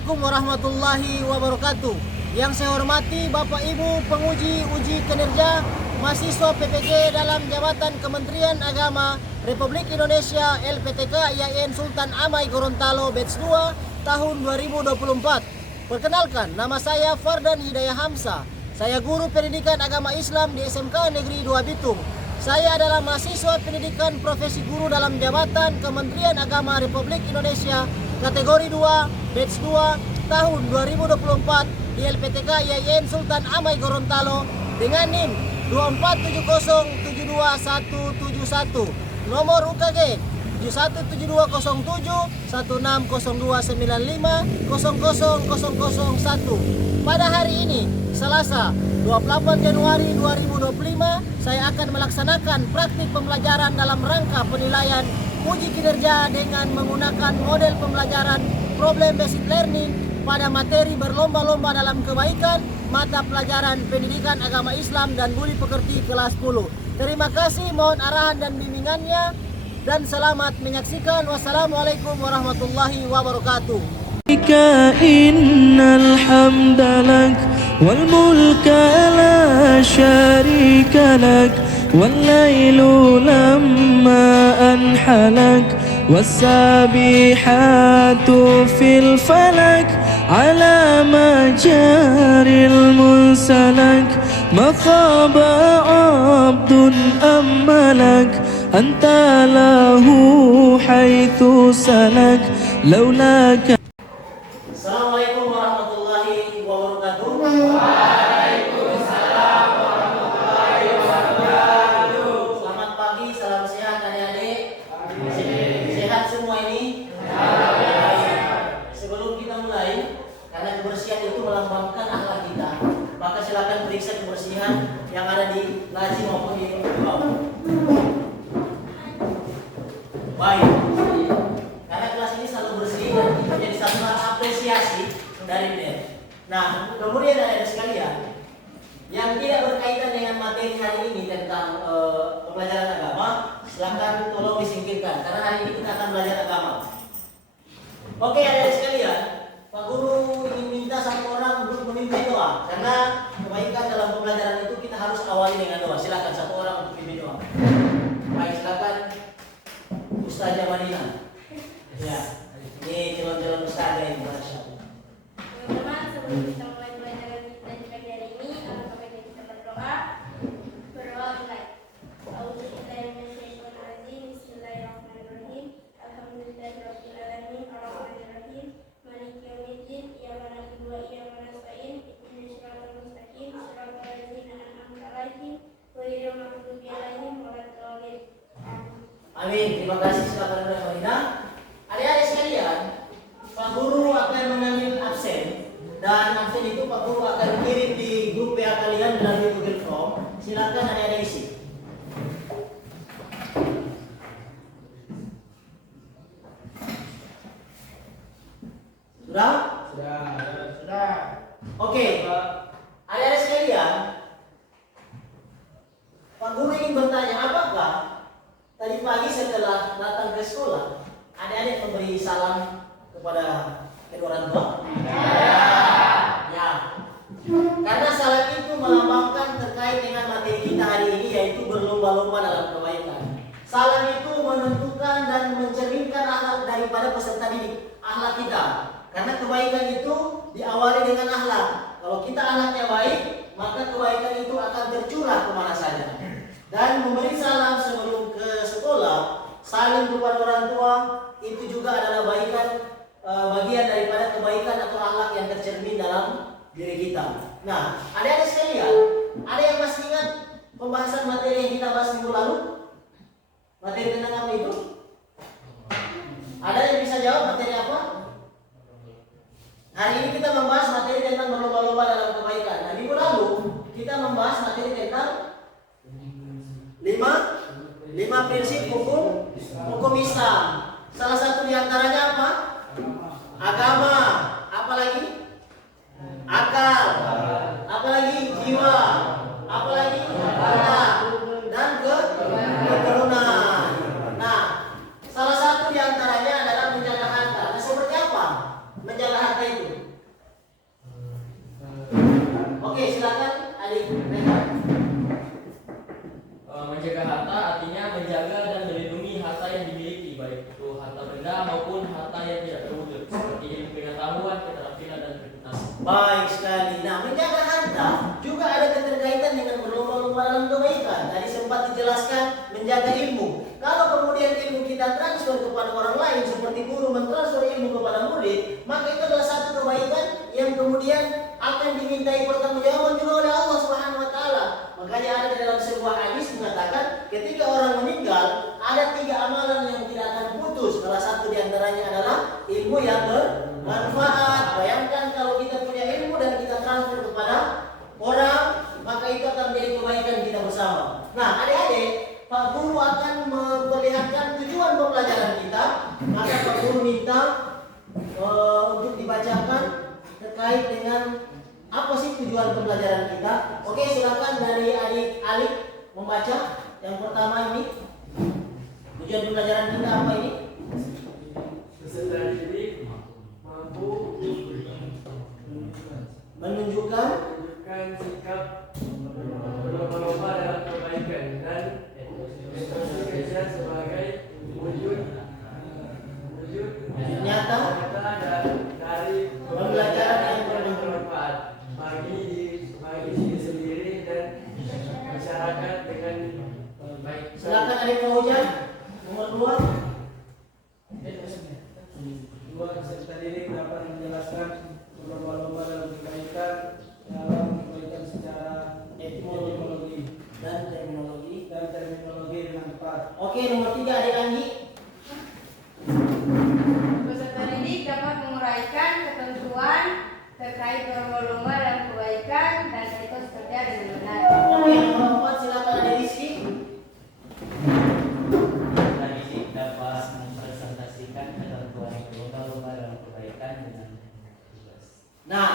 Assalamualaikum warahmatullahi wabarakatuh. Yang saya hormati Bapak Ibu penguji uji kinerja mahasiswa PPG dalam jabatan Kementerian Agama Republik Indonesia LPTK IAIN Sultan Amai Gorontalo batch 2 tahun 2024. Perkenalkan, nama saya Fardan Hidayah Hamsa. Saya guru pendidikan agama Islam di SMK Negeri 2 Bitung. Saya adalah mahasiswa pendidikan profesi guru dalam jabatan Kementerian Agama Republik Indonesia kategori 2 batch 2 tahun 2024 di LPTK IAIN Sultan Amai Gorontalo dengan NIM 247072171, nomor UKG 7172071602950001. Pada hari ini, Selasa 28 Januari 2025, saya akan melaksanakan praktik pembelajaran dalam rangka penilaian uji kinerja dengan menggunakan model pembelajaran problem based learning pada materi berlomba-lomba dalam kebaikan mata pelajaran pendidikan agama Islam dan budi pekerti kelas 10. Terima kasih, mohon arahan dan bimbingannya dan selamat menyaksikan. Wassalamualaikum warahmatullahi wabarakatuh. Innal hamdalak wal mulka la syarika lak wal lailu lamma anhalak was-sabihatu fil falak ala majaril munsalak ma khaba abdun ammalak anta lahu haitsu salak laulaka. Assalamualaikum warahmatullahi wabarakatuh. Waalaikumsalam warahmatullahi wabarakatuh. Selamat pagi, salam sehat adik-adik. Sehat semua ini? Sebelum kita mulai, karena kebersihan itu melambangkan akhlak kita, maka silakan periksa kebersihan yang ada di laci maupun di bawah. Baik, karena kelas ini selalu bersih dan itu menjadi satu apresiasi dari beliau. Nah, kemudian ada sekalian yang tidak berkaitan dengan materi hari ini tentang pembelajaran agama, silakan tolong disingkirkan karena hari ini kita akan belajar agama. Oke, ada sekalian, Pak Guru ingin minta satu orang untuk memimpin doa karena kebaikan dalam pembelajaran itu kita harus awali dengan doa. Silakan satu orang untuk memimpin doa. Baik, silakan Ustazah Madinah. Ya, ini calon-calon ustazah ini, Masya Allah. Teman-teman, sebelum kita mulai pelajaran kita di pagi hari ini, alangkah baiknya kita berdoa. Berdoa mulai. A'udzubillahiminasyaitonirrajim. Bismillahirrahmanirrahim. Alhamdulillahirabbil alamin. Arrahmanirrahim. Maliki yaumiddin. Iyyaka na'budu wa iyyaka nasta'in. Ihdinas siratal mustaqim. Siratal ladzina an'amta 'alaihim ghairil maghdubi 'alaihim waladdallin. Amin. Terima kasih, silakan Mbak Madinah. Adik-adik sekalian, Pak Guru akan mengambil absen dan absen itu Pak Guru akan kirim di grup WA kalian melalui Google Form. Silakan adik-adik isi. Sudah? Sudah. Oke. Adik-adik sekalian, Pak Guru ingin bertanya, apakah tadi pagi setelah datang ke sekolah, adik-adik memberi salam kepada kedua orang tua? Ya. Karena salam itu melambangkan terkait dengan materi kita hari ini, yaitu berlomba-lomba dalam kebaikan. Salam itu menentukan dan mencerminkan akhlak daripada peserta didik, akhlak kita. Karena kebaikan itu diawali dengan akhlak. Kalau kita akhlaknya baik, maka kebaikan itu akan tercurah kemana saja. Dan memberi salam sebelum ke sekolah, saling kepada orang tua, itu juga adalah bagian daripada kebaikan atau akhlak yang tercermin dalam diri kita. Nah, adik-adik sekalian, ada yang masih ingat pembahasan materi yang kita bahas minggu lalu? Materi tentang apa itu? Ada yang bisa jawab materi apa? Hari ini kita membahas materi tentang berlomba-lomba dalam kebaikan. Nah, minggu lalu kita membahas materi tentang 5 prinsip hukum Islam. Salah satu diantaranya apa? Agama. Apalagi? Akal. Apalagi? Jiwa. Apalagi? Harta. Dan keturunan. Nah, salah satu diantaranya adalah menjaga harta. Nah, seperti apa menjaga harta itu? Baik sekali. Nah, menjaga harta juga ada keterkaitan dengan berlomba-lomba dalam kebaikan. Tadi sempat dijelaskan menjaga ilmu. Kalau kemudian ilmu kita transfer kepada orang lain seperti guru mentransfer ilmu kepada murid, maka itu adalah satu kebaikan yang kemudian akan dimintai pertanggungjawaban juga oleh Allah Subhanahu wa taala. Makanya ada di dalam sebuah hadis mengatakan ketika orang meninggal ada 3 amalan yang tidak akan putus. Salah satu di antaranya adalah ilmu yang bermanfaat. Bayangkan kalau kita punya ilmu dan kita transfer kepada orang, maka itu akan menjadi kebaikan kita bersama. Nah, adik-adik, Pak Guru akan memperlihatkan tujuan pembelajaran kita. Maka Pak Guru minta untuk dibacakan terkait dengan apa sih tujuan pembelajaran kita. Oke, silakan dari adik Alif membaca. Yang pertama ini tujuan pembelajaran kita apa ini? Peserta didik mampu Menunjukkan sikap berlomba-lomba dalam kebaikan dan etos kerja sebagai wujud nyata dari pembelajaran yang bermanfaat bagi diri sendiri dan masyarakat dengan baik. Silakan adik Fauzan nomor 2. Dua, peserta didik dapat menjelaskan berlomba-lomba dalam kebaikan secara etimologi dan terminologi. dengan tepat. Oke, nomor 3 adik Anggi. Peserta didik dapat menguraikan ketentuan terkait berlomba-lomba dalam kebaikan dan etos kerja dengan benar. Oke, nomor 4 silakan adik Rizky. Didik dapat mempresentasikan ketentuan berlomba-lomba dalam kebaikan dengan tugas. Nah,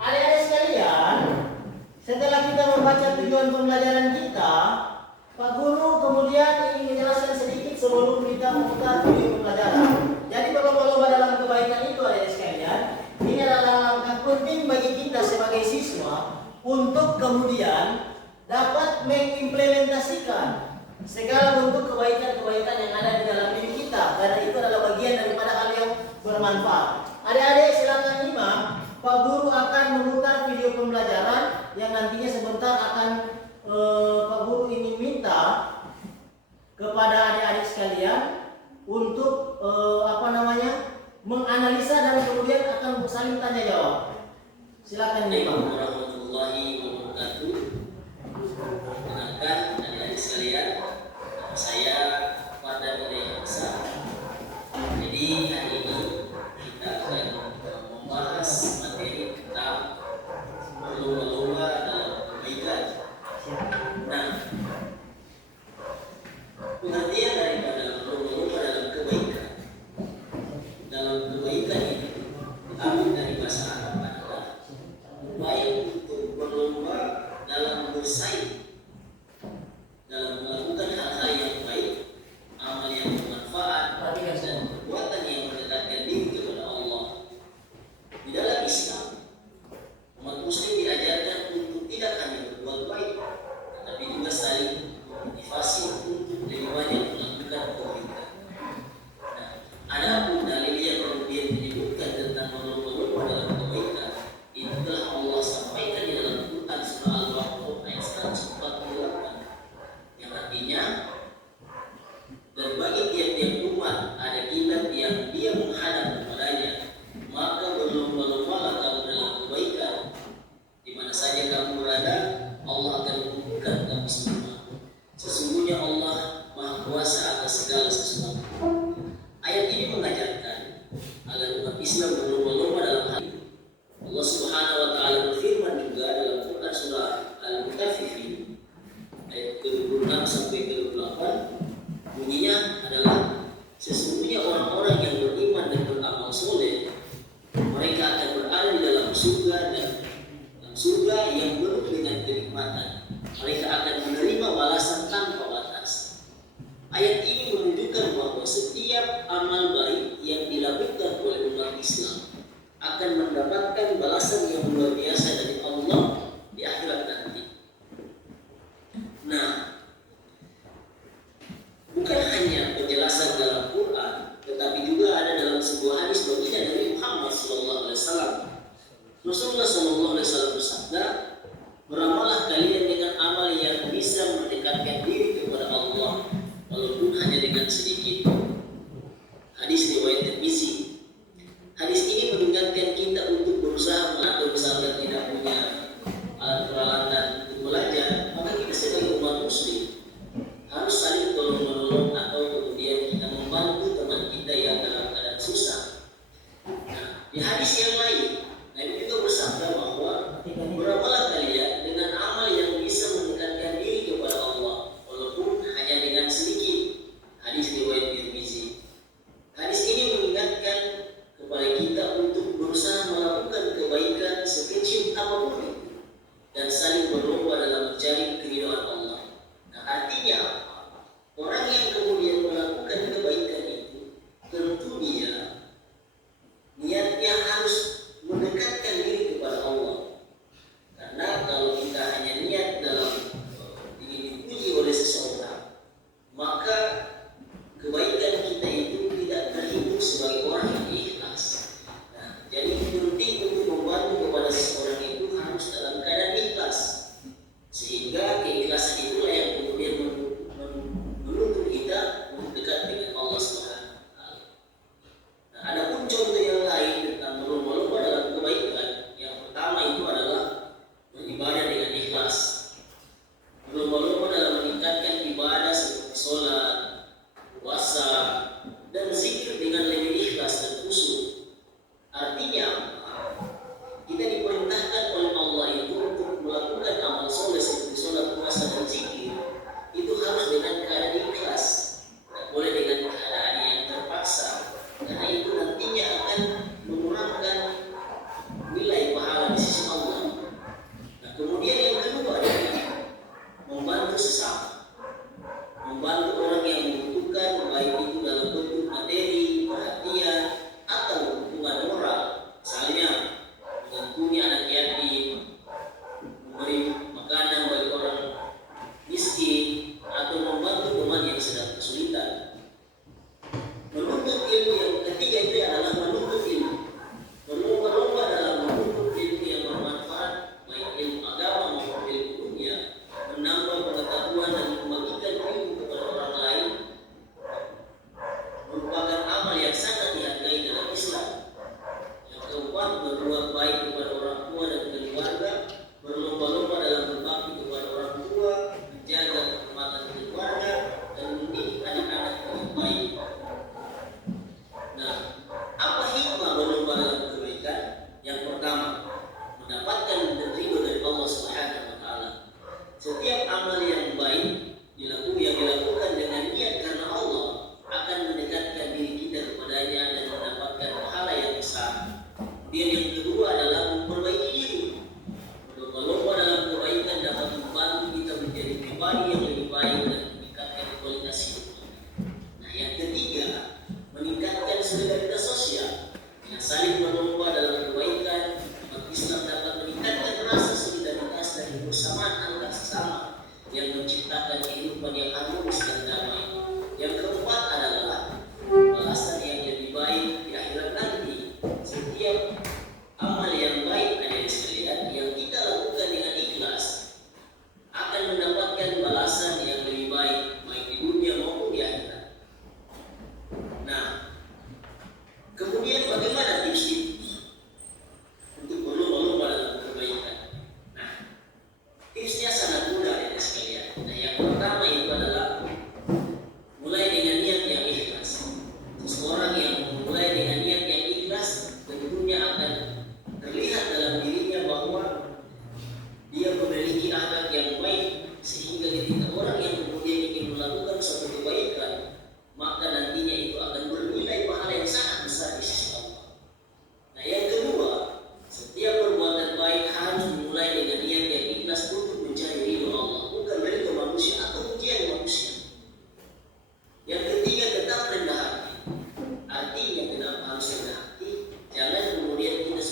adik-adik sekalian, setelah kita membaca tujuan pembelajaran kita, Pak Guru kemudian ingin menjelaskan sedikit sebelum kita membuka video pembelajaran. Jadi berlomba-lomba dalam kebaikan itu adik-adik sekalian, ini adalah langkah penting bagi kita sebagai siswa untuk kemudian dapat mengimplementasikan segala bentuk kebaikan-kebaikan yang ada di dalam diri kita, karena itu adalah bagian daripada hal yang bermanfaat. Adik-adik silakan nyimak. Pak Guru akan memutar video pembelajaran yang nantinya sebentar akan Pak Guru ingin minta kepada adik-adik sekalian untuk menganalisa dan kemudian akan saling tanya jawab. Silakan nyimak. Assalamualaikum warahmatullahi wabarakatuh. Perkenalkan adik-adik sekalian, nama saya Fadlan Nurul Hasan. Jadi hari ini kita akan membahas materi tentang berlomba-lomba dalam kebaikan. Nah, pengertian daripada berlomba-lomba dalam kebaikan. Dalam kebaikan ini diambil dari bahasa Arab adalah upaya untuk berlomba dalam bersaing dalam melakukan hal-hal yang baik, amal yang bermanfaat, dan perbuatan yang mendekatkan diri kepada Allah. Di dalam Islam, umat muslim diajarkan untuk tidak hanya berbuat baik, tetapi juga saling motivasi untuk lebih banyak melakukan kebaikan. Nah, adapun dalil yang kemudian menyebutkan tentang berlomba-lomba dalam kebaikan, itu telah Allah sampaikan di dalam Quran surah Al-Baqarah ayat 148, yang artinya, dan bagi tiap-tiap umat ada kitab yang dia menghadap kepadanya, maka berlomba-lombalah kamu dalam kebaikan. Di mana saja kamu berada, Allah akan mengumpulkan kamu semua. Sesungguhnya Allah Maha Kuasa atas segala sesuatu. Ayat ini mengajarkan agar umat Islam berlomba-lomba dalam hal ini. Allah Subhanahu wa taala berfirman juga dalam Quran surah Al-Mutaffifin ayat ke-26 sampai ke-28, bunyinya adalah sesungguhnya orang-orang yang beriman dan beramal soleh, mereka akan berada di dalam surga dan dalam surga yang penuh dengan kenikmatan. Mereka akan menerima balasan tanpa batas. Ayat ini menunjukkan bahwa setiap amal baik yang dilakukan oleh umat Islam akan mendapatkan balasan yang luar biasa dari Allah di akhirat nanti. Nah, bukan hanya penjelasan dalam Quran, tetapi juga ada dalam sebuah hadis baginda Nabi Muhammad SAW. Rasulullah yang lain. Nabi juga bersabda bahwa beramallah kalian dengan amal yang bisa mendekatkan diri kepada Allah, walaupun hanya dengan sedikit. Hadis riwayat Tirmizi. Hadis ini mengingatkan kepada kita untuk berusaha melakukan kebaikan sekecil apapun itu, dan saling berlomba dalam mencari keridhaan Allah. Nah, artinya apa? Orang yang kemudian melakukan kebaikan itu tentu dia niatnya harus mendekatkan diri kepada Allah. Karena kalau kita hanya niat dalam ingin dipuji oleh seseorang, maka kebaikan kita itu tidak terhitung sebagai orang yang ikhlas. Nah, jadi penting untuk membantu kepada seseorang itu harus dalam keadaan ikhlas, sehingga keikhlasan itulah yang kemudian menuntut kita untuk dekat dengan Allah Subhanahu wa taala. Nah, ada pun contoh yang lain tentang berlomba-lomba dalam kebaikan. Yang pertama itu adalah beribadah dengan ikhlas. Berlomba-lomba dalam meningkatkan ibadah seperti sholat, puasa, dan zikir dengan lebih ikhlas dan khusyuk. Artinya kita diperintahkan oleh Allah itu untuk melakukan amal soleh seperti sholat, puasa, dan zikir itu harus dengan keadaan ikhlas, tidak boleh dengan keadaan yang terpaksa, karena itu nantinya akan mengurangkan nilai pahala di sisi Allah. Nah, kemudian yang kedua adalah membantu sesama, membantu orang yang membutuhkan, baik itu dalam bentuk materi, perhatian, atau dukungan moral, misalnya menyantuni anak yatim, memberi makanan bagi orang miskin, atau membantu teman yang sedang kesulitan. Menuntut ilmu yang ketiga itu adalah menuntut ilmu, berlomba-lomba dalam menuntut ilmu yang bermanfaat, baik ilmu agama maupun ilmu dunia, menambah pengetahuan dan membagikan ilmu kepada orang lain, merupakan amal yang sangat dihargai dalam Islam. Yang keempat, berbuat baik kepada orang tua dan keluarga, berlomba-lomba dalam berbakti kepada orang tua, menjaga kehormatan keluarga, dan mendidik anak-anak yang baik. Nah, apa hikmah berlomba dalam kebaikan? Yang pertama, mendapatkan ridho dari Allah Subhanahu wa taala. Setiap amal yang baik yang dilakukan dengan niat karena Allah akan mendekatkan diri kita kepadanya dan mendapatkan pahala yang besar. Kemudian yang kedua adalah memperbaiki diri. Berlomba dalam kebaikan dapat membantu kita menjadi pribadi yang lebih baik dan meningkatkan kualitas hidup. Nah, yang ketiga, meningkatkan solidaritas sosial. Dengan saling berlomba dalam kebaikan, umat Islam dapat meningkatkan rasa solidaritas dan kebersamaan antar sesama yang menciptakan kehidupan yang harmonis dan damai. Yang keempat adalah balasan yang lebih baik di akhirat nanti. Setiap amal yang baik ada di sekalian yang kita lakukan dengan ikhlas akan mendapatkan balasan yang lebih baik, baik di dunia maupun di akhirat. Nah, kemudian bagaimana tips-tips untuk berlomba-lomba dalam kebaikan? Nah, tipsnya sangat mudah ya sekalian. Nah, yang pertama itu adalah mulai dengan niat yang ikhlas. Seseorang yang memulai dengan niat yang ikhlas tentunya akan terlihat dalam dirinya bahwa dia memiliki akhlak yang baik, sehingga ketika orang yang kemudian ingin melakukan suatu kebaikan, maka nantinya itu akan bernilai pahala yang sangat besar di sisi Allah. Nah, yang kedua, setiap perbuatan baik harus dimulai dengan niat yang ikhlas untuk mencari ridho Allah, bukan ridho manusia atau pujian manusia. Yang ketiga, tetap rendah hati. Artinya kenapa harus rendah hati? Jangan kemudian kita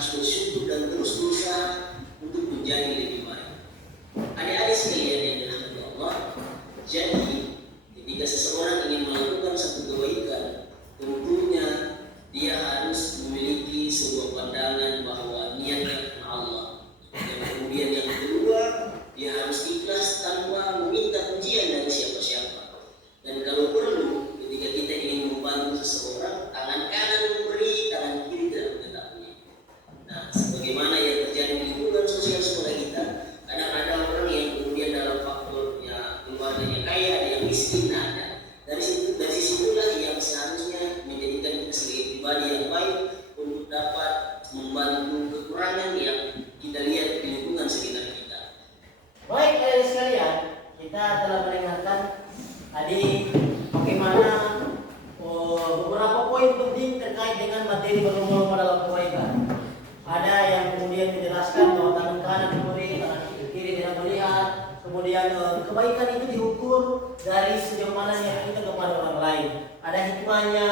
harus bersyukur dan terus berusaha untuk menjadi lebih baik. Adik-adik sekalian yang dirahmati Allah, jadi ketika seseorang ingin melakukan satu kebaikan, tentunya dia harus memiliki sebuah pandangan bahwa niatnya karena Allah. Dan kemudian yang kedua, dia harus ikhlas tanpa meminta pujian dari siapa-siapa. Dan kalau perlu, ketika kita ingin membantu seseorang, tangan kanan memberi, tangan kiri tidak mengetahui. Nah, sebagaimana yang terjadi di lingkungan sosial sekolah kita, kadang ada orang yang kemudian dalam faktornya keluarganya kaya, ada yang miskin, ada. Dari situlah yang seharusnya menjadikan kita sebagai pribadi yang baik untuk dapat membantu kekurangan yang kita lihat di lingkungan sekitar kita. Baik adik sekalian, kita telah mendengarkan tadi bagaimana beberapa poin penting terkait dengan materi berlomba-lomba dalam kebaikan. Ada yang kemudian menjelaskan bahwa tangan kanan memberi, tangan kiri tidak melihat. Kemudian kebaikan itu diukur dari sejauh mana niat kita kepada orang lain. Ada hikmahnya,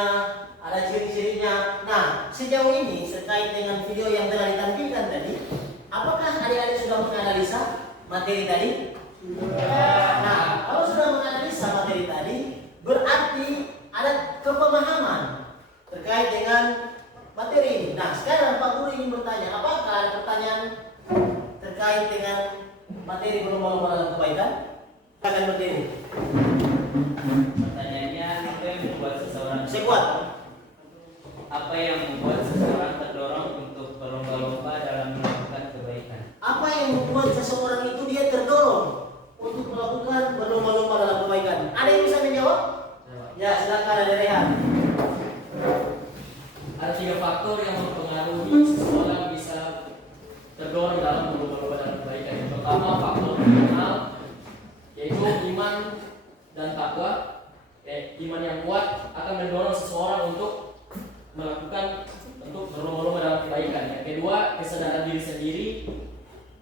ada ciri-cirinya. Nah, sejauh ini terkait dengan video yang telah ditampilkan tadi, apakah adik-adik sudah menganalisa materi tadi? Nah, kalau sudah menganalisa materi tadi, berarti ada kepemahaman terkait dengan materi ini. Nah, sekarang Pak Guru ingin bertanya, apakah ada pertanyaan terkait dengan materi berlomba-lomba dalam kebaikan? Akan berdiri. Pertanyaannya, apa yang membuat seseorang Sekuat. Apa yang membuat seseorang terdorong untuk berlomba-lomba dalam melakukan kebaikan? Apa yang membuat seseorang itu dia terdorong untuk melakukan berlomba-lomba dalam kebaikan? Ada yang bisa menjawab? Ya, silakan ada Rehan. Ada 3 faktor yang mempengaruhi seseorang bisa terdorong dalam berlomba-lomba dalam kebaikan. Yang pertama, faktor internal, yaitu iman dan takwa. Iman yang kuat akan mendorong seseorang untuk berlomba-lomba dalam kebaikan. Yang kedua, kesadaran diri sendiri.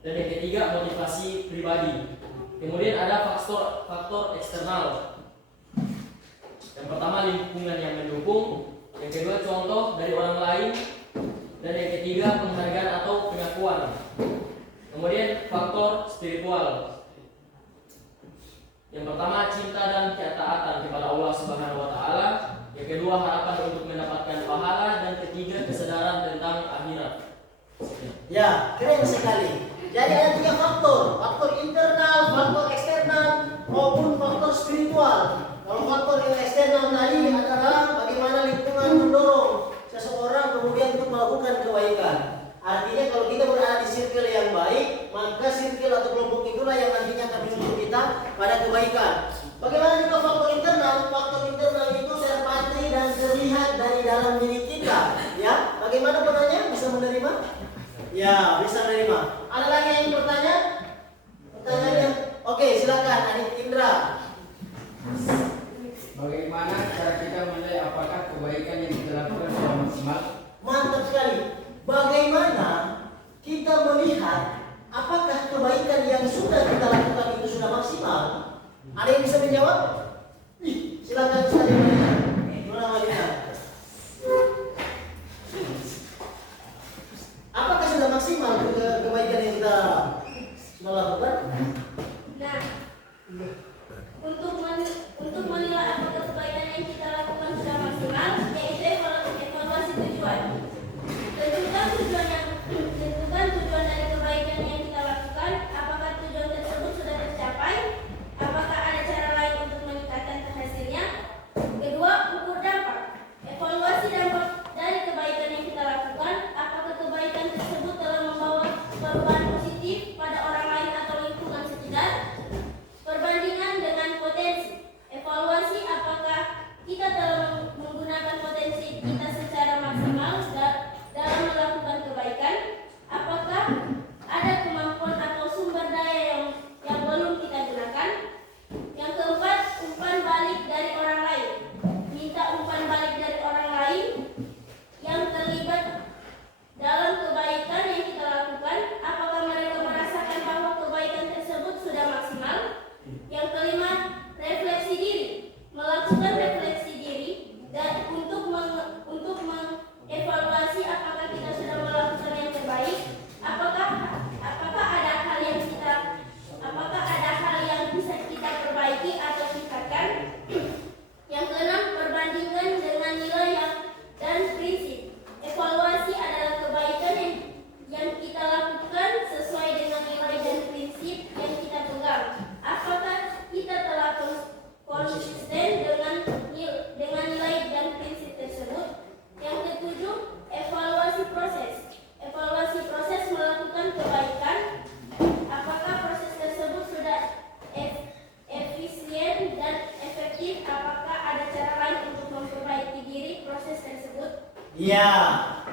Dan yang ketiga, motivasi pribadi. Kemudian ada faktor eksternal. Yang pertama, lingkungan yang mendukung. Yang kedua, contoh dari orang lain. Dan yang ketiga, penghargaan atau pengakuan. Kemudian faktor spiritual. Yang pertama, cinta dan ketaatan kepada Allah Subhanahu wa taala. Yang kedua, harapan untuk mendapatkan pahala, dan ketiga, kesadaran tentang akhirat. Ya, keren sekali. Jadi ada 3 faktor, faktor internal, faktor eksternal, maupun faktor spiritual. Kalau faktor yang eksternal tadi adalah bagaimana lingkungan mendorong seseorang kemudian untuk melakukan kebaikan. Artinya kalau kita berada di circle yang baik, maka circle atau kelompok itulah yang nantinya akan menuntun kita pada kebaikan. Bagaimana juga faktor internal? Faktor internal itu terpatri dan terlihat dari dalam diri kita. Ya, bagaimana penanya bisa menerima? Ya, bisa menerima. Ada lagi yang ingin bertanya? Pertanyaannya? Oke, silakan Adik Indra. Bagaimana cara kita menilai apakah kebaikan yang kita lakukan sudah maksimal? Mantap sekali. Bagaimana kita melihat apakah kebaikan yang sudah kita lakukan itu sudah maksimal? Ada yang bisa menjawab? Silakan sekali melihat. Apakah sudah maksimal kebaikan yang kita sudah lakukan? Nah, untuk menilai apakah kebaikan yang kita lakukan sudah maksimal, yaitu evaluasi tujuan. Tentukan tujuan dari kebaikan yang kita lakukan. Apakah tujuan tersebut sudah tercapai? Apakah ada cara lain untuk meningkatkan hasilnya? Kedua, ukur dampak. Evaluasi dampak dari kebaikan yang kita lakukan. Apakah kebaikan tersebut telah membawa perubahan positif pada orang lain atau lingkungan sekitar? Perbandingan dengan potensi. Evaluasi apakah kita telah menggunakan potensi kita secara maksimal dalam melakukan kebaikan. Apakah ada kemampuan atau sumber daya yang belum kita gunakan. Yang keempat, umpan balik dari orang lain. Minta umpan balik dari orang lain yang terlibat dalam kebaikan yang kita lakukan. Apakah mereka merasakan bahwa kebaikan tersebut sudah maksimal. Yang kelima, refleksi diri. Melakukan refleksi diri dan untuk mengevaluasi apakah kita sudah melakukan yang terbaik Ya,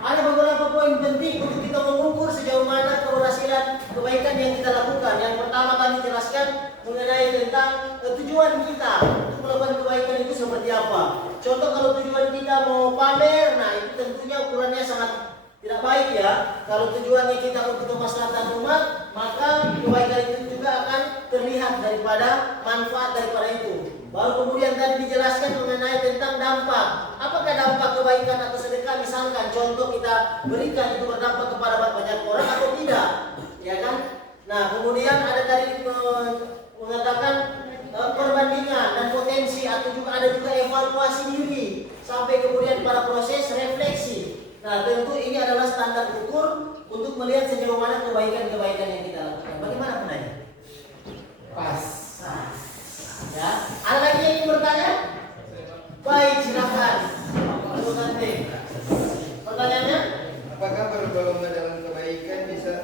ada beberapa poin penting untuk kita mengukur sejauh mana keberhasilan kebaikan yang kita lakukan. Yang pertama kami jelaskan mengenai tentang tujuan kita untuk melakukan kebaikan itu seperti apa. Contoh kalau tujuan kita mau pamer, nah itu tentunya ukurannya sangat tidak baik ya. Kalau tujuannya kita untuk kemaslahatan umat, maka kebaikan itu juga akan terlihat daripada manfaat daripada itu. Baru kemudian tadi dijelaskan mengenai tentang dampak. Apakah dampak kebaikan atau sedekah, misalkan contoh kita berikan itu berdampak kepada banyak orang atau tidak, ya kan? Nah kemudian ada tadi mengatakan perbandingan dan potensi, atau juga ada juga evaluasi diri sampai kemudian pada proses refleksi. Nah tentu ini adalah standar ukur untuk melihat sejauh mana kebaikan-kebaikan yang kita lakukan. Bagaimana penanya? Pas. Ya, ada lagi yang ingin bertanya? Baik, silakan. Pertanyaannya? Apakah berlomba dalam kebaikan bisa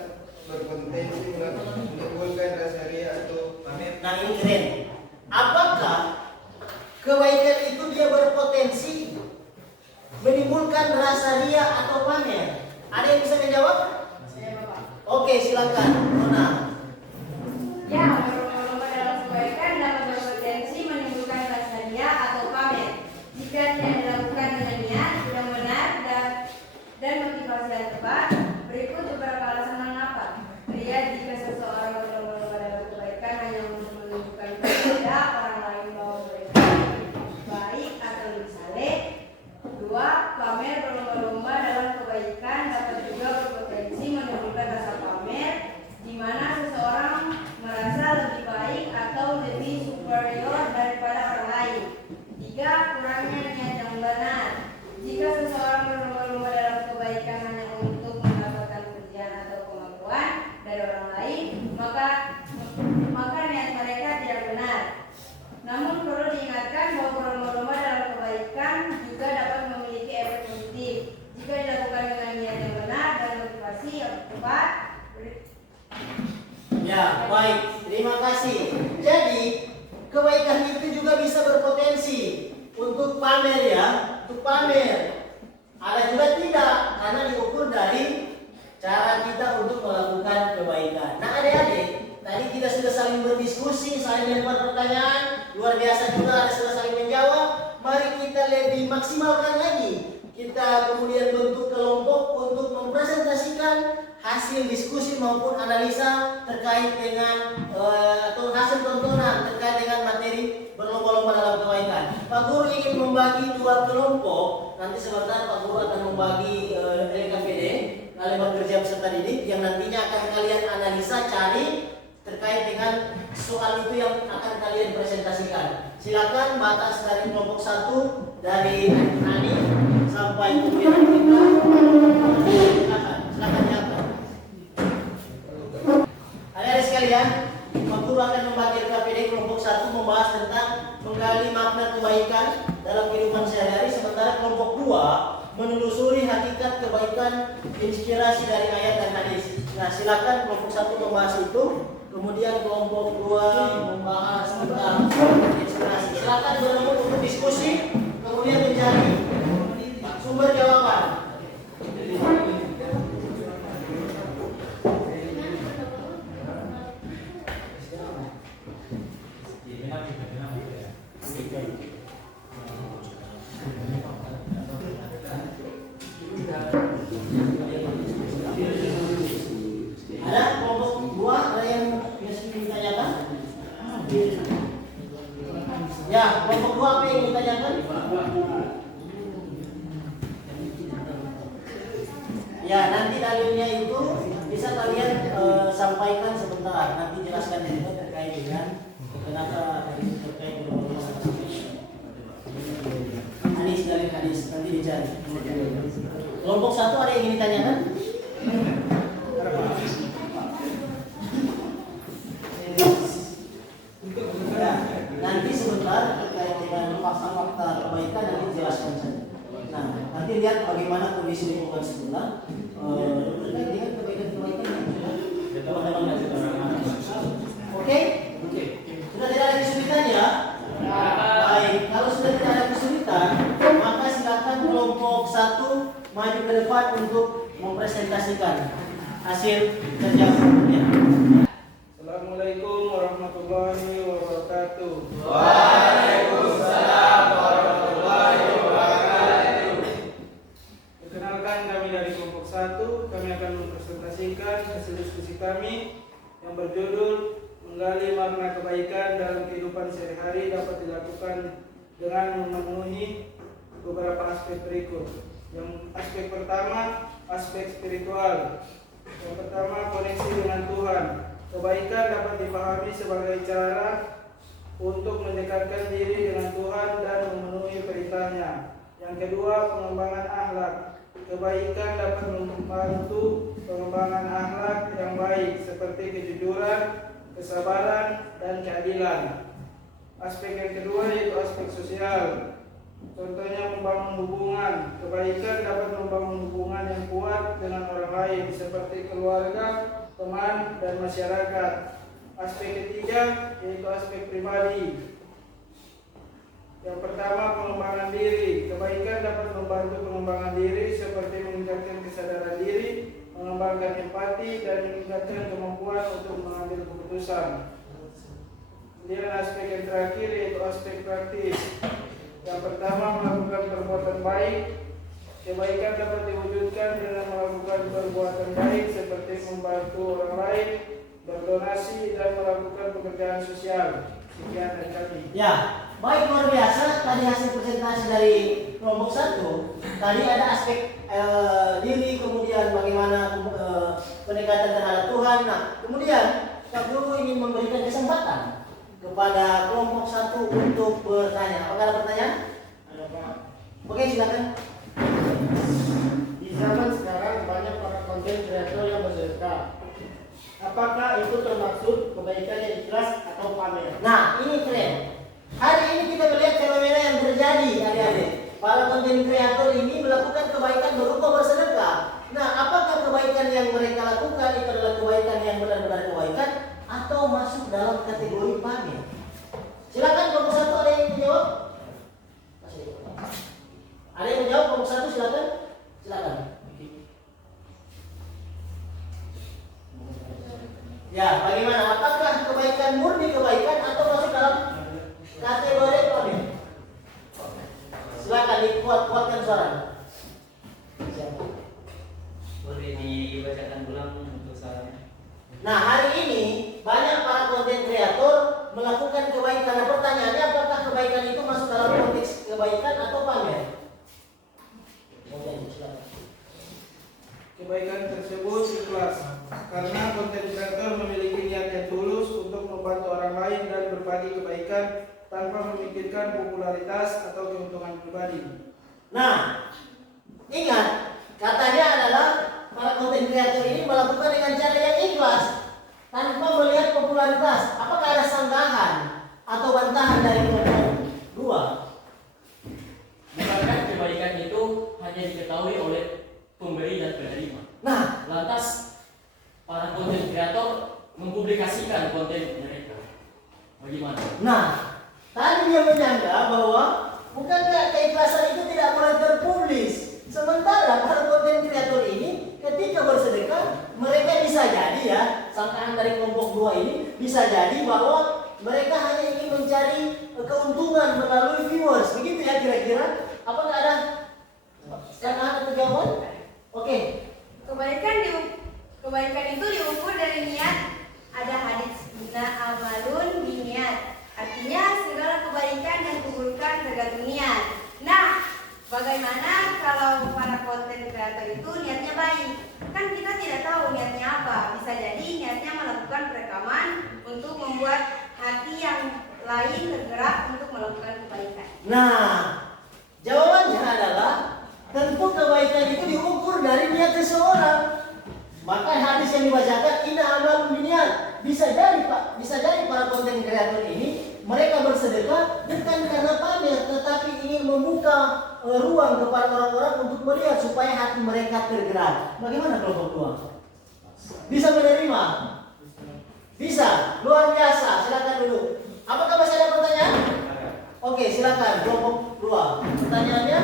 berpotensi menimbulkan rasa ria atau pamer? Nah ini keren. Apakah kebaikan itu dia berpotensi menimbulkan rasa ria atau pamer? Ada yang bisa menjawab? Saya Bapak. Oke, silakan. Nona. Ya, berlomba dalam kebaikan dapat berpotensi menimbulkan rasa ria atau pamer. Jika tidak dilakukan dengan niat yang benar dan motivasi yang tepat, berikut beberapa alasan mengapa. Ria jika seseorang berlomba dalam kebaikan hanya untuk menunjukkan kepada orang lain bahwa mereka baik atau lebih saleh. 2. Pamer berlomba-lomba dalam kebaikan dapat juga berpotensi menimbulkan rasa pamer, di mana seseorang merasa lebih baik atau lebih superior daripada orang lain. 3. Kurangnya niat yang benar. Jika seseorang berlomba-lomba dalam kebaikan hanya untuk mendapatkan pujian atau pengakuan dari orang lain, maka niat mereka tidak benar. Namun perlu diingatkan bahwa berlomba-lomba dalam kebaikan juga dapat memiliki efek positif jika dilakukan dengan niat yang benar dan motivasi yang tepat. Ya, baik. Terima kasih. Jadi, kebaikan itu juga bisa berpotensi untuk pamer ya, untuk pamer. Ada juga tidak, karena diukur dari cara kita untuk melakukan kebaikan. Nah, adik-adik, tadi kita sudah saling berdiskusi, saling melempar pertanyaan, luar biasa juga ada sudah saling menjawab. Mari kita lebih maksimalkan lagi. Kita kemudian bentuk kelompok untuk mempresentasikan hasil diskusi maupun analisa terkait dengan atau hasil tontonan terkait dengan materi berlomba-lomba dalam kebaikan. Pak Guru ingin membagi 2 kelompok. Nanti sebentar Pak Guru akan membagi LKPD, lebar kerja peserta didik, yang nantinya akan kalian analisa, cari terkait dengan soal itu yang akan kalian presentasikan. Silakan batas dari kelompok 1 dari Ani sampai kemudian kita silakan jawab. Adik-adik sekalian, Pak Guru akan membagi LKPD kelompok 1 membahas tentang menggali makna kebaikan dalam kehidupan sehari-hari, sementara kelompok 2 menelusuri hakikat kebaikan inspirasi dari ayat dan hadis. Nah, silakan kelompok 1 membahas itu, kemudian kelompok 2 membahas tentang inspirasi. Silakan bertemu untuk diskusi, kemudian mencari sumber jawaban. Ada kelompok 2 ada yang biasa ditanyakan? Ya, kelompok 2 apa yang ditanyakan? Ya, nanti dalilnya itu bisa kalian sampaikan sebentar. Nanti jelaskan juga terkait dengan kenapa terkait dengan hadis, dalil hadis nanti dicari. Kelompok 1 ada yang ingin ditanyakan? Ya, nanti sebentar terkait dengan fakta-fakta kebaikan nanti dijelaskan saja. Nah, nanti lihat bagaimana kondisi lingkungan sekolah terkait dengan kebaikan-kebaikan yang sudah teman-teman lakukan. Oke? Sudah tidak ada kesulitan ya? Baik, kalau sudah tidak ada kesulitan, maka silakan kelompok 1 maju mempresentasikan hasil kerja kelompoknya. Assalamualaikum warahmatullahi wabarakatuh. Waalaikumsalam warahmatullahi wabarakatuh. Perkenalkan, kami dari kelompok 1. Kami akan mempresentasikan hasil diskusi kami yang berjudul menggali makna kebaikan dalam kehidupan sehari-hari dapat dilakukan dengan memenuhi beberapa aspek berikut. Yang aspek pertama, aspek spiritual. Yang pertama, koneksi dengan Tuhan. Kebaikan dapat dipahami sebagai cara untuk mendekatkan diri dengan Tuhan dan memenuhi perintahnya. Yang kedua, pengembangan akhlak. Kebaikan dapat membantu pengembangan akhlak yang baik seperti kejujuran, kesabaran, dan keadilan. Aspek yang kedua yaitu aspek sosial. Contohnya membangun hubungan. Kebaikan dapat membangun hubungan yang kuat dengan orang lain seperti keluarga, teman, dan masyarakat. Aspek ketiga yaitu aspek pribadi. Yang pertama, pengembangan diri. Kebaikan dapat membantu pengembangan diri seperti meningkatkan kesadaran diri, mengembangkan empati, dan meningkatkan kemampuan untuk mengambil keputusan. Kemudian aspek yang terakhir yaitu aspek praktis. Yang pertama, melakukan perbuatan baik. Kebaikan dapat diwujudkan dengan melakukan perbuatan baik seperti membantu orang lain, berdonasi, dan melakukan pekerjaan sosial. Sekian dari kami. Ya, baik, luar biasa. Tadi hasil presentasi dari kelompok 1. Tadi ada aspek diri, kemudian bagaimana pendekatan terhadap Tuhan. Nah, kemudian Pak Guru ingin memberikan kesempatan kepada kelompok 1 untuk bertanya. Apakah ada pertanyaan? Ada, Pak. Oke, silakan. Di zaman sekarang banyak para konten kreator yang bersedekah. Apakah itu termasuk kebaikan yang ikhlas atau pamer? Nah, ini keren. Hari ini kita melihat fenomena yang terjadi, adik-adik. Para konten kreator ini melakukan kebaikan berupa bersedekah. Nah, apakah kebaikan yang mereka lakukan itu adalah kebaikan yang benar-benar kebaikan atau masuk dalam kategori pamer? Silakan kelompok 1, ada yang menjawab? Ada yang menjawab kelompok 1, silakan. Silakan. Ya, bagaimana? Apakah kebaikan murni kebaikan atau masuk dalam kategori pamer? Silakan dikuatkan suara. Boleh dibacakan ulang untuk soalnya. Nah, hari ini banyak para konten kreator melakukan kebaikan. Nah, pertanyaannya, apakah kebaikan itu masuk dalam konteks kebaikan atau pamer? Kebaikan tersebut ikhlas karena konten kreator memiliki niat yang tulus untuk membantu orang lain dan berbagi kebaikan tanpa memikirkan popularitas atau keuntungan pribadi. Nah, ingat, katanya adalah para konten kreator ini melakukan dengan cara yang ikhlas tanpa melihat popularitas. Apakah ada sanggahan atau bantahan dari kelompok 2? Bukankah kebaikan itu hanya diketahui oleh pemberi dan penerima? Nah, Lantas para konten kreator mempublikasikan konten mereka. Bagaimana? Nah, tadi dia menyangka bahwa bukankah keikhlasan itu tidak boleh terpublis. Sementara para konten kreator ini ketika bersedekah, mereka bisa jadi ya, sangkaan dari kelompok 2 ini bisa jadi bahwa mereka hanya ingin mencari keuntungan melalui viewers. Begitu ya kira-kira? Apakah ada sangkaan atau jawaban? Oke. Kebaikan itu diukur dari niat. Ada hadis bina amalun biniat. Artinya segala kebaikan yang kuburkan tergantung niat. Nah, bagaimana kalau para konten kreator itu niatnya baik? Kan kita tidak tahu niatnya apa. Bisa jadi niatnya melakukan perekaman untuk membuat hati yang lain tergerak untuk melakukan kebaikan. Nah, jawabannya adalah tentu kebaikan itu diukur dari niat seseorang. Maka hadis yang dibacakan inna amal niat. Bisa jadi Pak, bisa jadi para konten kreator ini mereka bersedekah bukan karena pamer, tetapi ingin membuka ruang kepada orang-orang untuk melihat supaya hati mereka tergerak. Bagaimana kelompok 2? Bisa menerima? Bisa, luar biasa. Silakan dulu. Apakah masih ada pertanyaan? Oke, silakan kelompok 2. Pertanyaannya?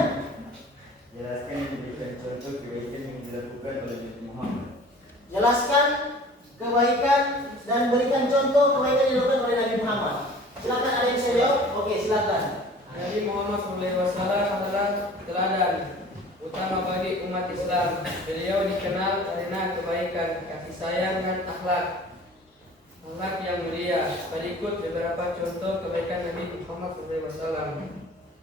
Jelaskan dan berikan contoh kebaikan yang dilakukan oleh jelaskan kebaikan dan berikan contoh kebaikan yang dilakukan oleh Nabi Muhammad. Silakan ada yang bisa jawab? Oke, silakan. Nabi Muhammad SAW adalah teladan utama bagi umat Islam. Beliau dikenal karena kebaikan, kasih sayang, dan akhlak yang mulia. Berikut beberapa contoh kebaikan Nabi Muhammad SAW.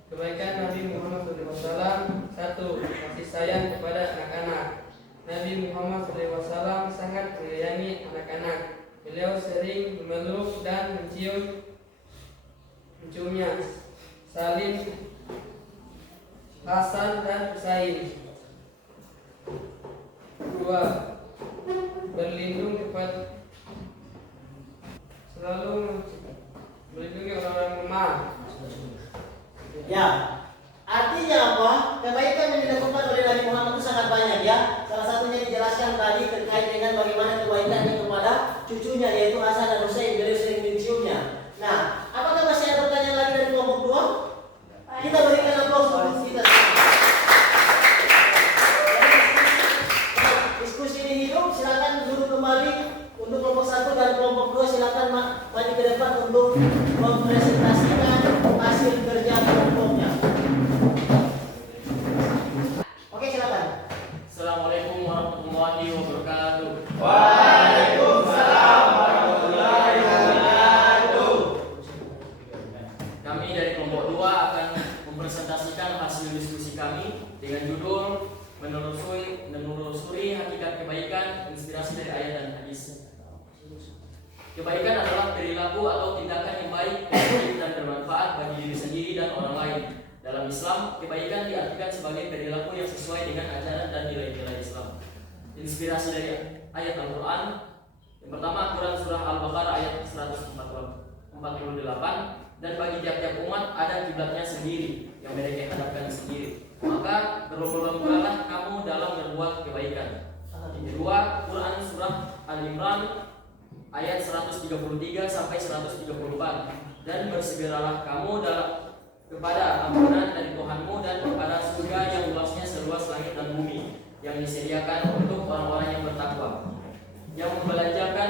Kebaikan Nabi Muhammad SAW: 1. Kasih sayang kepada anak-anak. Nabi Muhammad SAW sangat menyayangi anak-anak. Beliau sering memeluk dan menciumnya, saling Hasan dan Husain. 2. Berlindung kepada selalu melindungi orang-orang lemah. Ya, artinya apa? Kebaikan yang dilakukan oleh Nabi Muhammad itu sangat banyak ya. Salah satunya dijelaskan tadi terkait dengan bagaimana kebaikannya kepada cucunya yaitu Hasan dan Husain. Beliau sering menciumnya. Nah, apakah masih ada pertanyaan lagi dari kelompok 2? Kita berikan aplaus untuk kita. Diskusi ini hidup. Silakan duduk kembali. Untuk kelompok 1 dan kelompok 2 silakan maju ke depan untuk mempresentasikan hasil kerja kelompoknya. Oke, silakan. Assalamualaikum warahmatullahi wabarakatuh. Waalaikumsalam warahmatullahi wabarakatuh. Kami dari kelompok 2 akan mempresentasikan hasil diskusi kami dengan judul menelusuri hakikat kebaikan, inspirasi dari ayat dan hadis. Kebaikan adalah perilaku atau tindakan yang baik dan bermanfaat bagi diri sendiri dan orang lain. Dalam Islam, kebaikan diartikan sebagai perilaku yang sesuai dengan ajaran dan nilai-nilai Islam. Inspirasi dari ayat Al-Quran. Yang pertama, Al-Quran surah Al-Baqarah ayat 148. Dan bagi tiap-tiap umat ada kiblatnya sendiri yang mereka hadapkan sendiri. Maka berlomba-lombalah kamu dalam berbuat kebaikan. Yang kedua, Quran surah Al-Imran ayat 133 sampai 134. Dan bersegeralah kamu kepada ampunan dari Tuhanmu dan kepada surga yang luasnya seluas langit dan bumi, yang disediakan untuk orang-orang yang bertakwa, yang membelanjakan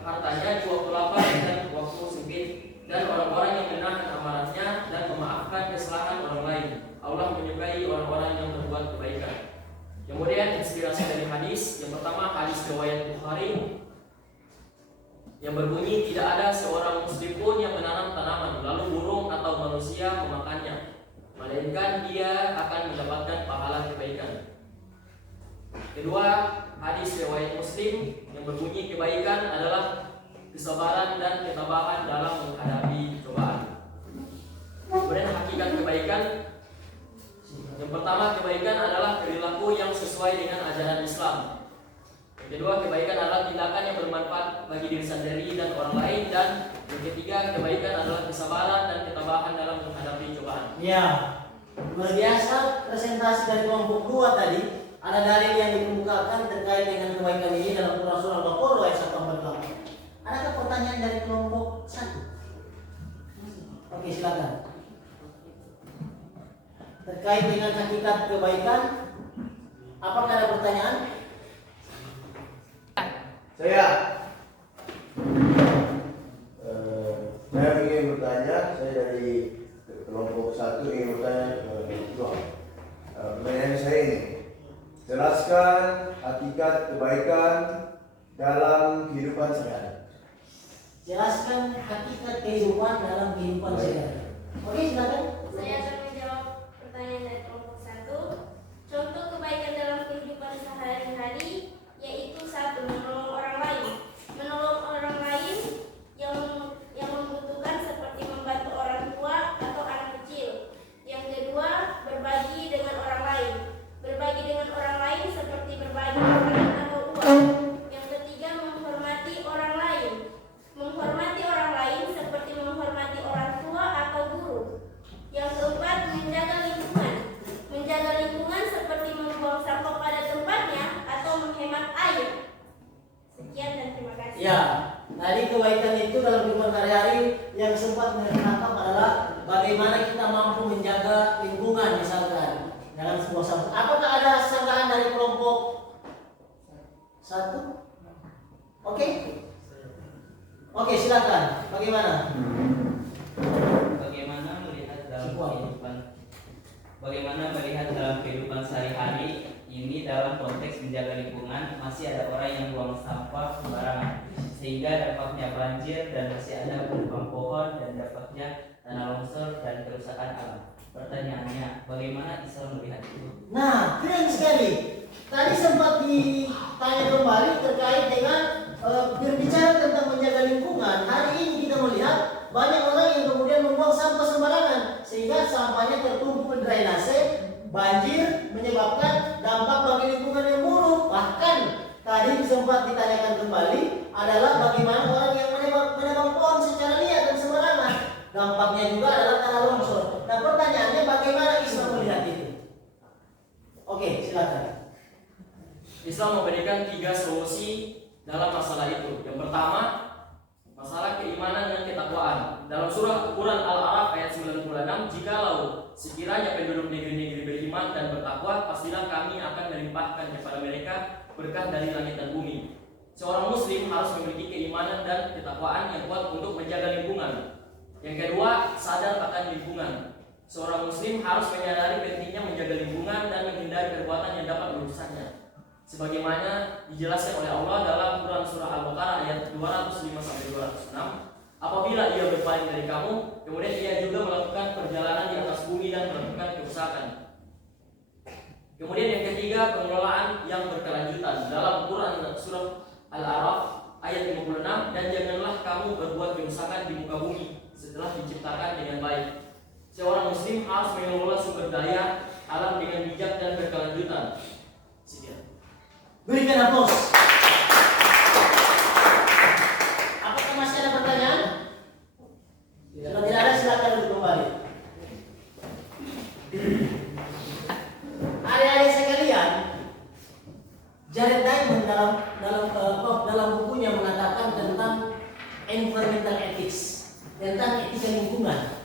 hartanya di waktu lapar dan waktu sempit, dan orang-orang yang menahan amarahnya dan memaafkan kesalahan orang lain. Allah menyukai orang-orang yang berbuat kebaikan. Kemudian inspirasi dari hadis. Yang pertama, hadis riwayat Bukhari yang berbunyi, tidak ada seorang muslim pun yang menanam tanaman lalu burung atau manusia memakannya, melainkan dia akan mendapatkan pahala kebaikan. Kedua, hadis riwayat Muslim yang berbunyi, kebaikan adalah kesabaran dan ketabahan dalam menghadapi cobaan. Kemudian hakikat kebaikan. Yang pertama, kebaikan adalah perilaku yang sesuai dengan ajaran Islam. Yang kedua, kebaikan adalah tindakan yang bermanfaat bagi diri sendiri dan orang lain. Dan yang ketiga, kebaikan adalah kesabaran dan ketabahan dalam menghadapi cobaan. Ya, luar biasa presentasi dari kelompok 2 tadi. Ada dalil yang dikemukakan terkait dengan kebaikan ini dalam Quran surah Al-Baqarah ayat 148. Adakah pertanyaan dari kelompok 1? Oke, silakan. Terkait dengan hakikat kebaikan, apakah ada pertanyaan? Saya ingin bertanya, saya dari kelompok 1 ingin bertanya kepada kelompok 2. Pertanyaan saya ini, jelaskan hakikat kebaikan dalam kehidupan sehari-hari. Jelaskan hakikat kehidupan dalam kehidupan sehari-hari. Oke, silakan. Saya akan menjawab pertanyaan dari kelompok 1. Contoh kebaikan dalam kehidupan sehari-hari yaitu 1. Menolong orang lain. Menolong orang lain yang membutuhkan seperti membantu orang tua atau anak kecil. Yang kedua, berbagi dengan orang lain. Berbagi dengan orang lain seperti berbagi makanan atau uang. Yang ketiga, menghormati orang lain. Menghormati orang lain seperti menghormati orang tua atau guru. Yang keempat, menjaga lingkungan. Menjaga lingkungan seperti membuang sampah pada tempatnya atau menghemat air. Sekian dan terima kasih. Ya, tadi kebaikan itu dalam kehidupan sehari-hari yang sempat menangkap adalah bagaimana kita mampu menjaga lingkungan misalkan dalam sebuah sampah. Apakah ada sanggahan dari kelompok 1? Oke? Oke, silakan. Bagaimana? Bagaimana melihat dalam kehidupan sehari-hari ini dalam konteks menjaga lingkungan, masih ada orang yang buang sampah sembarangan sehingga dampaknya banjir dan masih ada penebang pohon dan dampaknya tanah longsor dan kerusakan alam. Pertanyaannya, bagaimana Islam melihat itu? Nah, keren sekali. Tadi sempat ditanya kembali terkait dengan berbicara tentang menjaga lingkungan. Hari ini kita melihat banyak orang yang kemudian membuang sampah sembarangan sehingga sampahnya tertumpuk di drainase, banjir, menyebabkan dampak bagi lingkungan yang buruk. Bahkan tadi sempat ditanyakan kembali adalah bagaimana orang yang menebang pohon secara liar dan sembarangan. Dampaknya juga adalah tanah longsor. Nah, pertanyaannya bagaimana Islam melihat itu? Oke, silakan. Islam memberikan 3 solusi dalam masalah itu. Yang pertama, masalah keimanan dan ketakwaan. Dalam surah Quran Al-A'raf ayat 96, jikalau sekiranya penduduk negeri-negeri beriman dan bertakwa, pastilah kami akan melimpahkan kepada mereka berkah dari langit dan bumi. Seorang muslim harus memiliki keimanan dan ketakwaan yang kuat untuk menjaga lingkungan. Yang kedua, sadar akan lingkungan. Seorang muslim harus menyadari pentingnya menjaga lingkungan dan menghindari perbuatan yang dapat merusaknya. Sebagaimana dijelaskan oleh Allah dalam Quran surah Al-Baqarah ayat 205-206, apabila ia berpaling dari kamu, kemudian ia juga melakukan perjalanan di atas bumi dan melakukan kerusakan. Kemudian yang ketiga, pengelolaan yang berkelanjutan. Dalam Quran surah Al-A'raf ayat 56, dan janganlah kamu berbuat kerusakan di muka bumi setelah diciptakan dengan baik. Seorang muslim harus mengelola sumber daya alam dengan bijak dan berkelanjutan. Sekian. Berikan aplaus. Apakah masih ada pertanyaan? Kalau tidak ada, silakan duduk kembali. Adik-adik sekalian, Jared Diamond dalam bukunya mengatakan tentang environmental ethics, tentang etika lingkungan.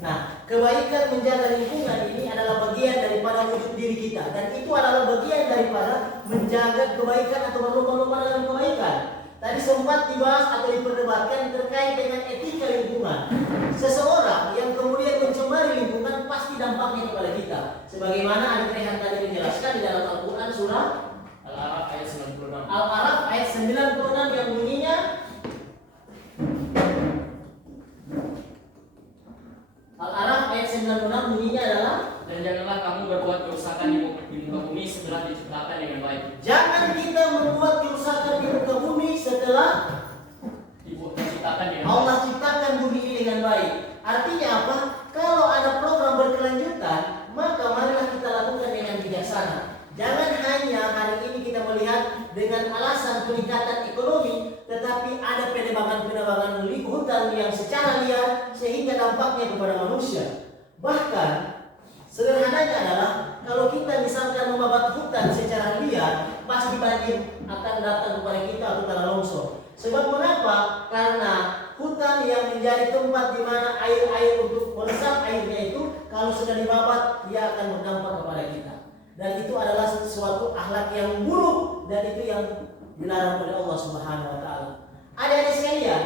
Nah, kebaikan menjaga lingkungan ini adalah bagian daripada wujud diri kita, dan itu adalah bagian daripada menjaga kebaikan atau berlomba-lomba dalam kebaikan. Tadi sempat dibahas atau diperdebatkan terkait dengan etika lingkungan. Seseorang yang kemudian mencemari lingkungan pasti dampaknya kepada kita. Sebagaimana Adik Rehan tadi menjelaskan di dalam Al-Quran surah Al-A'raf ayat 96. Al-A'raf ayat 96 yang bunyinya, Al-A'raf ayat 96 bunyinya adalah, dan janganlah kamu berbuat kerusakan di muka bumi setelah diciptakan dengan baik. jangan kita membuat kerusakan di muka bumi setelah Diciptakan dengan baik. Allah ciptakan bumi ini dengan baik. Artinya apa? Kalau ada program berkelanjutan, maka marilah kita lakukan dengan bijaksana. Jangan hanya hari ini kita melihat dengan alasan peningkatan ekonomi, tetapi ada penebangan hutan yang secara liar sehingga dampaknya kepada manusia. Bahkan sederhananya adalah kalau kita misalkan membabat hutan secara liar, pasti banjir akan datang kepada kita atau tanah longsor. Sebab mengapa? Karena hutan yang menjadi tempat di mana air untuk meresap airnya itu, kalau sudah dibabat, dia akan berdampak kepada kita. Dan itu adalah sesuatu akhlak yang buruk, dan itu yang dilarang oleh Allah Subhanahu wa taala. Adik-adik sekalian,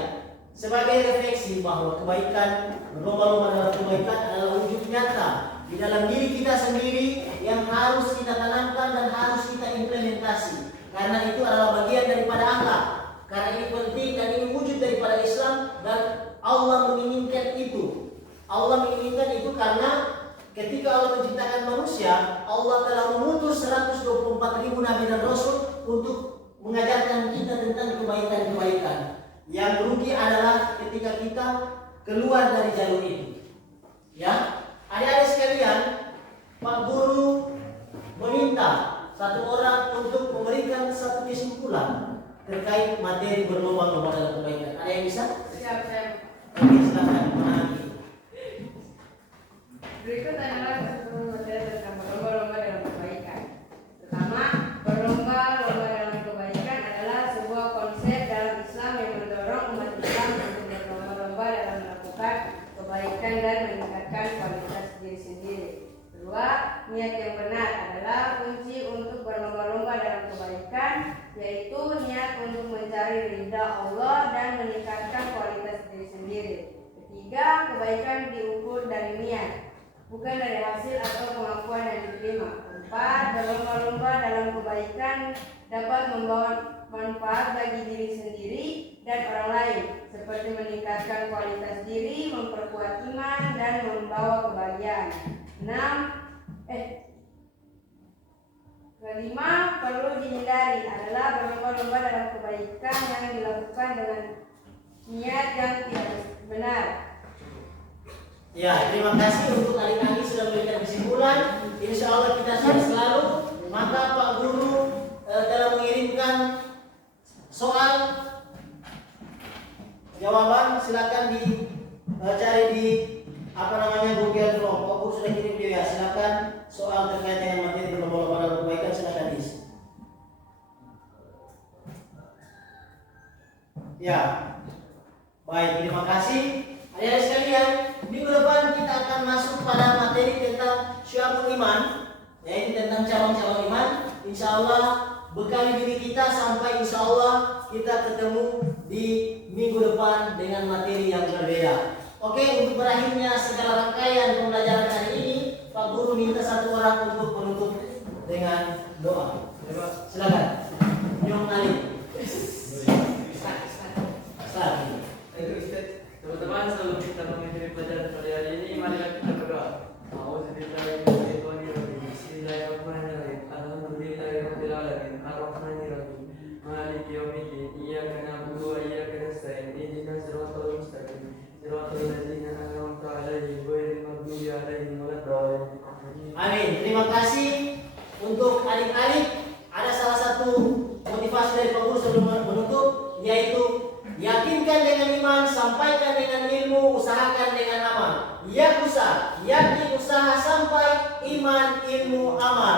sebagai refleksi bahwa kebaikan, berlomba-lomba dalam kebaikan adalah wujud nyata di dalam diri kita sendiri yang harus kita tanamkan dan harus kita implementasi. Karena itu adalah bagian daripada akhlak. Karena ini penting dan ini wujud daripada Islam, dan Allah menginginkan itu. Allah menginginkan itu karena ketika Allah menciptakan manusia, Allah telah mengutus 124.000 nabi dan rasul untuk mengajarkan kita tentang kebaikan-kebaikan. Yang rugi adalah ketika kita keluar dari jalur itu. Ya, adik-adik sekalian, Pak Guru meminta satu orang untuk memberikan satu kesimpulan terkait materi berlomba-lomba dalam kebaikan. Ada yang bisa? Siap. Oke, silakan. Mana? Berikut adalah satu materi tentang berlomba-lomba dalam kebaikan. Pertama, berlomba-lomba dalam kebaikan adalah sebuah konsep dalam Islam yang mendorong umat Islam untuk berlomba-lomba dalam melakukan kebaikan dan meningkatkan kualitas diri sendiri. Kedua, niat yang benar adalah kunci untuk berlomba-lomba dalam kebaikan. yaitu niat untuk mencari ridha Allah dan meningkatkan kualitas diri sendiri. Ketiga, kebaikan diukur dari niat, bukan dari hasil atau pengakuan yang diterima. Empat, berlomba-lomba dalam kebaikan dapat membawa manfaat bagi diri sendiri dan orang lain, seperti meningkatkan kualitas diri, memperkuat iman, dan membawa kebahagiaan. Kelima, perlu dihindari adalah berlomba-lomba dalam kebaikan yang dilakukan dengan niat yang tidak benar. Ya, terima kasih untuk adik-adik sudah memberikan kesimpulan. Insya Allah kita sukses selalu. Maka Pak Guru dalam mengirimkan soal jawaban silakan dicari di Google Form. Pak Guru sudah kirim dia. Silakan soal terkait dengan materi berlomba-lomba dalam kebaikan silakan diisi. Ya, baik, terima kasih. Adik-adik sekalian, minggu depan kita akan masuk pada materi tentang syu'abul iman, yaitu tentang cabang-cabang iman. Insya Allah bekali diri kita sampai insya Allah kita ketemu di minggu depan dengan materi yang berbeda. Oke, untuk berakhirnya segala rangkaian pembelajaran hari ini, Pak Guru minta satu orang untuk menutup dengan doa. Silakan. Nyong Ali. Teman-teman, sebelum kita mengakhiri pelajaran pada hari ini, mari kita berdoa. Bismillahirrahmanirrahim. Alhamdulillahirabbil alamin. Arrahmanirrahim. Maliki yaumiddin. Iyyaka na'budu wa iyyaka nasta'in. Ihdinas siratal mustaqim. Siratal ladzina an'amta 'alaihim ghairil maghdubi 'alaihim waladdallin. Amin. Terima kasih untuk adik-adik. Ada salah satu motivasi dari Pak Guru sebelum menutup, yaitu yakinkan dengan iman, sampaikan dengan ilmu, usahakan dengan amal. Yakin usaha sampai iman, ilmu, amal.